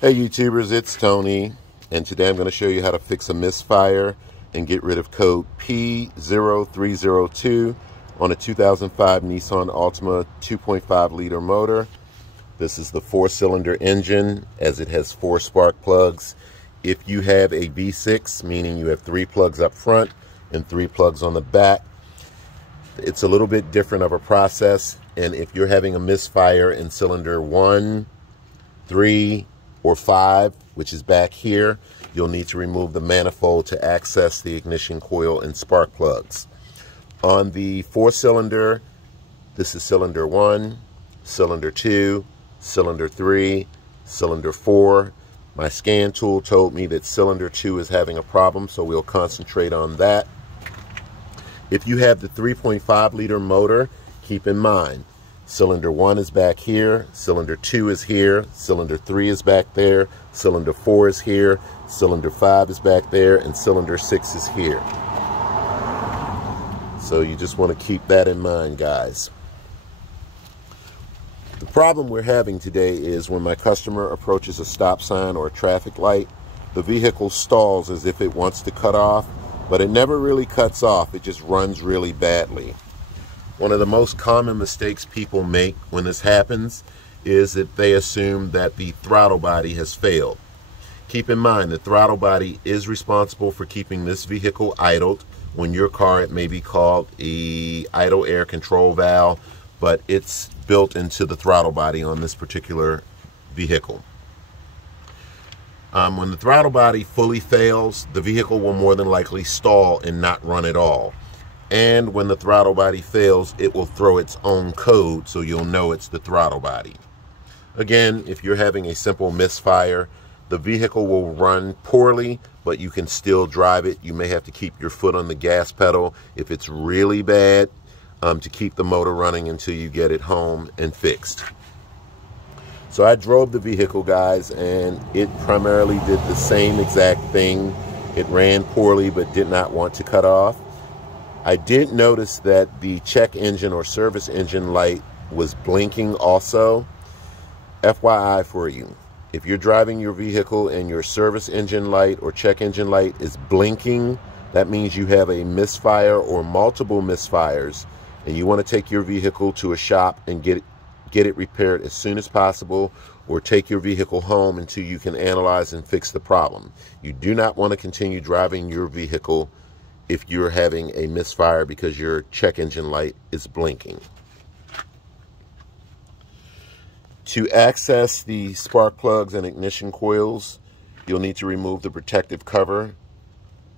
Hey YouTubers, it's Tony, and today I'm going to show you how to fix a misfire and get rid of code P0302 on a 2005 Nissan Altima 2.5 liter motor. This is the 4-cylinder engine, as it has 4 spark plugs. If you have a V6, meaning you have 3 plugs up front and 3 plugs on the back, it's a little bit different of a process. And if you're having a misfire in cylinder 1, 3, or 5, which is back here, you'll need to remove the manifold to access the ignition coil and spark plugs. On the 4-cylinder, this is cylinder 1, cylinder 2, cylinder 3, cylinder 4. My scan tool told me that cylinder 2 is having a problem, so we'll concentrate on that. If you have the 3.5 liter motor, keep in mind, cylinder 1 is back here, cylinder 2 is here, cylinder 3 is back there, cylinder 4 is here, cylinder 5 is back there, and cylinder 6 is here. So you just want to keep that in mind, guys. The problem we're having today is when my customer approaches a stop sign or a traffic light, the vehicle stalls as if it wants to cut off, but it never really cuts off, it just runs really badly. One of the most common mistakes people make when this happens is that they assume that the throttle body has failed. Keep in mind, the throttle body is responsible for keeping this vehicle idled. When your car, it may be called an idle air control valve, but it's built into the throttle body on this particular vehicle. When the throttle body fully fails, the vehicle will more than likely stall and not run at all. And when the throttle body fails, it will throw its own code, so you'll know it's the throttle body. Again, if you're having a simple misfire, the vehicle will run poorly, but you can still drive it. You may have to keep your foot on the gas pedal if it's really bad, to keep the motor running until you get it home and fixed. So I drove the vehicle, guys, and it primarily did the same exact thing. It ran poorly but did not want to cut off. I did notice that the check engine or service engine light was blinking also. FYI for you, if you're driving your vehicle and your service engine light or check engine light is blinking, that means you have a misfire or multiple misfires, and you want to take your vehicle to a shop and get it repaired as soon as possible, or take your vehicle home until you can analyze and fix the problem. You do not want to continue driving your vehicle if you're having a misfire because your check engine light is blinking. To access the spark plugs and ignition coils, you'll need to remove the protective cover.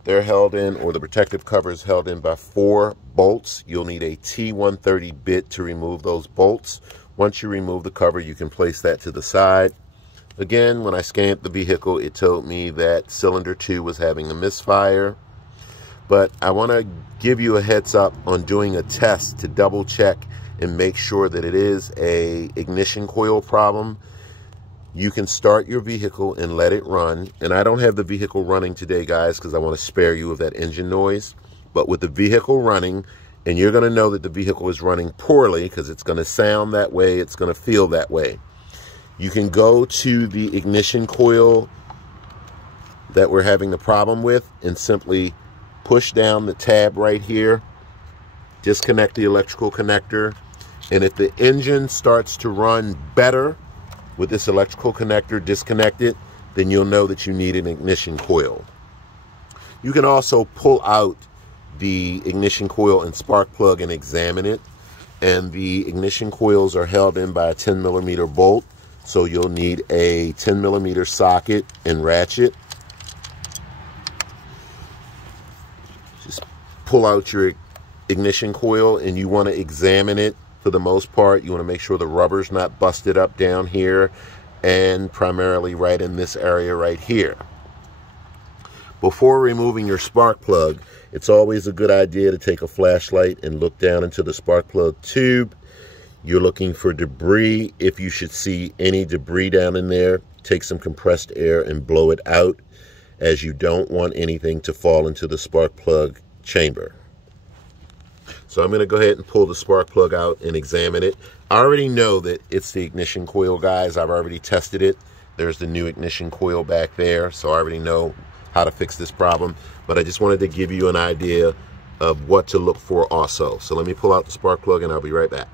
They're held in, or the protective cover is held in by 4 bolts. You'll need a T130 bit to remove those bolts. Once you remove the cover, you can place that to the side. Again, when I scanned the vehicle, it told me that cylinder 2 was having a misfire. But I want to give you a heads up on doing a test to double check and make sure that it is a ignition coil problem. You can start your vehicle and let it run. And I don't have the vehicle running today, guys, because I want to spare you of that engine noise. But with the vehicle running, and you're going to know that the vehicle is running poorly because it's going to sound that way, it's going to feel that way. You can go to the ignition coil that we're having the problem with and simply push down the tab right here, disconnect the electrical connector, and if the engine starts to run better with this electrical connector disconnected, then you'll know that you need an ignition coil. You can also pull out the ignition coil and spark plug and examine it, and the ignition coils are held in by a 10mm bolt, so you'll need a 10mm socket and ratchet. Just pull out your ignition coil, and you want to examine it. For the most part, you want to make sure the rubber's not busted up down here, and primarily right in this area right here. Before removing your spark plug, it's always a good idea to take a flashlight and look down into the spark plug tube. You're looking for debris. If you should see any debris down in there, take some compressed air and blow it out, as you don't want anything to fall into the spark plug chamber. So I'm going to go ahead and pull the spark plug out and examine it. I already know that it's the ignition coil, guys. I've already tested it. There's the new ignition coil back there, so I already know how to fix this problem, but I just wanted to give you an idea of what to look for also. So let me pull out the spark plug and I'll be right back.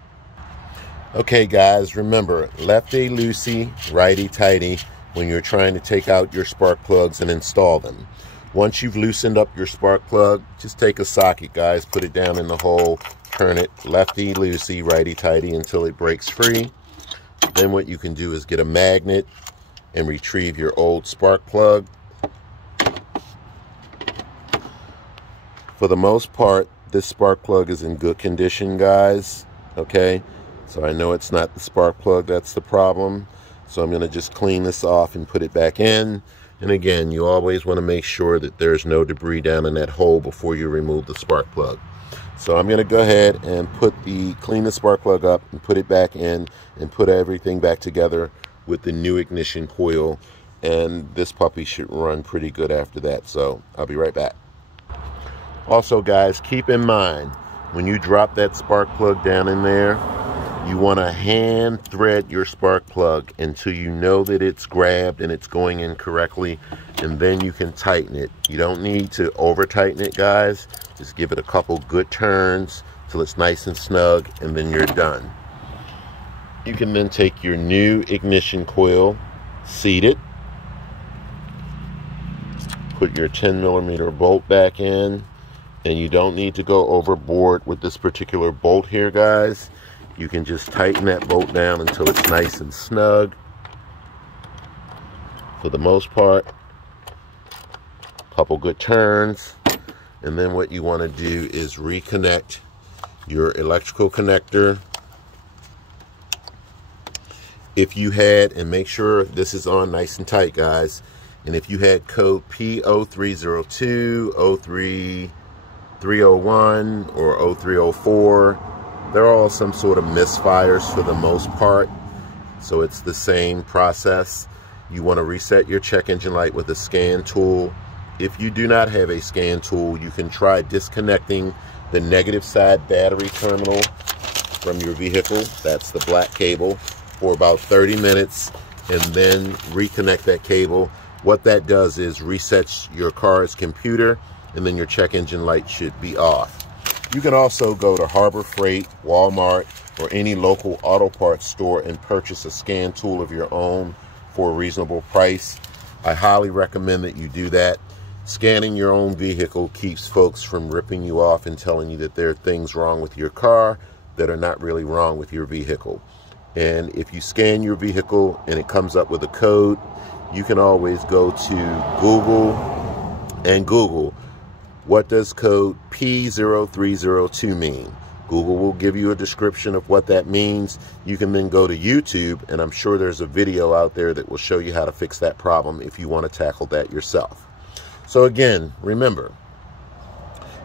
Okay guys, remember, lefty loosey, righty tighty when you're trying to take out your spark plugs and install them. Once you've loosened up your spark plug, just take a socket, guys, put it down in the hole, turn it lefty loosey, righty tighty until it breaks free. Then what you can do is get a magnet and retrieve your old spark plug. For the most part, this spark plug is in good condition, guys. Okay, so I know it's not the spark plug that's the problem. So I'm going to just clean this off and put it back in. And again, you always want to make sure that there's no debris down in that hole before you remove the spark plug. So I'm going to go ahead and clean the spark plug up and put it back in and put everything back together with the new ignition coil. And this puppy should run pretty good after that. So I'll be right back. Also guys, keep in mind, when you drop that spark plug down in there, you want to hand thread your spark plug until you know that it's grabbed and it's going in correctly, and then you can tighten it. You don't need to over tighten it, guys. Just give it a couple good turns till it's nice and snug, and then you're done. You can then take your new ignition coil, seat it, put your 10mm bolt back in. And you don't need to go overboard with this particular bolt here, guys. You can just tighten that bolt down until it's nice and snug. For the most part, couple good turns. And then what you want to do is reconnect your electrical connector. If you had, and make sure this is on nice and tight, guys. And if you had code P0302, 0301 or 0304, they're all some sort of misfires for the most part, so it's the same process. You want to reset your check engine light with a scan tool. If you do not have a scan tool, you can try disconnecting the negative side battery terminal from your vehicle, that's the black cable, for about 30 minutes and then reconnect that cable. What that does is resets your car's computer, and then your check engine light should be off. You can also go to Harbor Freight, Walmart, or any local auto parts store and purchase a scan tool of your own for a reasonable price. I highly recommend that you do that. Scanning your own vehicle keeps folks from ripping you off and telling you that there are things wrong with your car that are not really wrong with your vehicle. And if you scan your vehicle and it comes up with a code, you can always go to Google and Google, what does code P0302 mean? Google will give you a description of what that means. You can then go to YouTube, and I'm sure there's a video out there that will show you how to fix that problem if you want to tackle that yourself. So again, remember,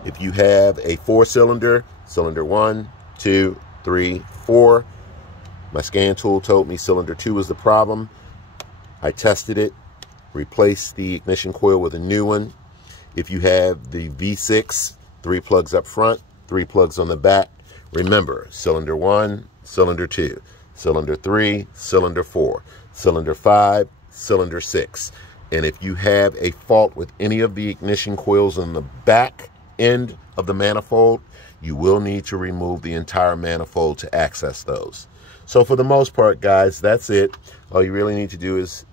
if you have a 4-cylinder, cylinder 1, 2, 3, 4, my scan tool told me cylinder 2 was the problem. I tested it, replaced the ignition coil with a new one. If you have the V6, 3 plugs up front, 3 plugs on the back, remember, cylinder 1, cylinder 2, cylinder 3, cylinder 4, cylinder 5, cylinder 6. And if you have a fault with any of the ignition coils on the back end of the manifold, you will need to remove the entire manifold to access those. So for the most part, guys, that's it. All you really need to do is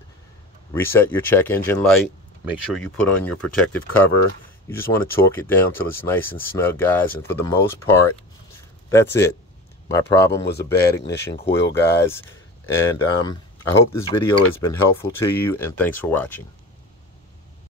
reset your check engine light. Make sure you put on your protective cover. You just want to torque it down till it's nice and snug, guys. And for the most part, that's it. My problem was a bad ignition coil, guys. And I hope this video has been helpful to you, and thanks for watching.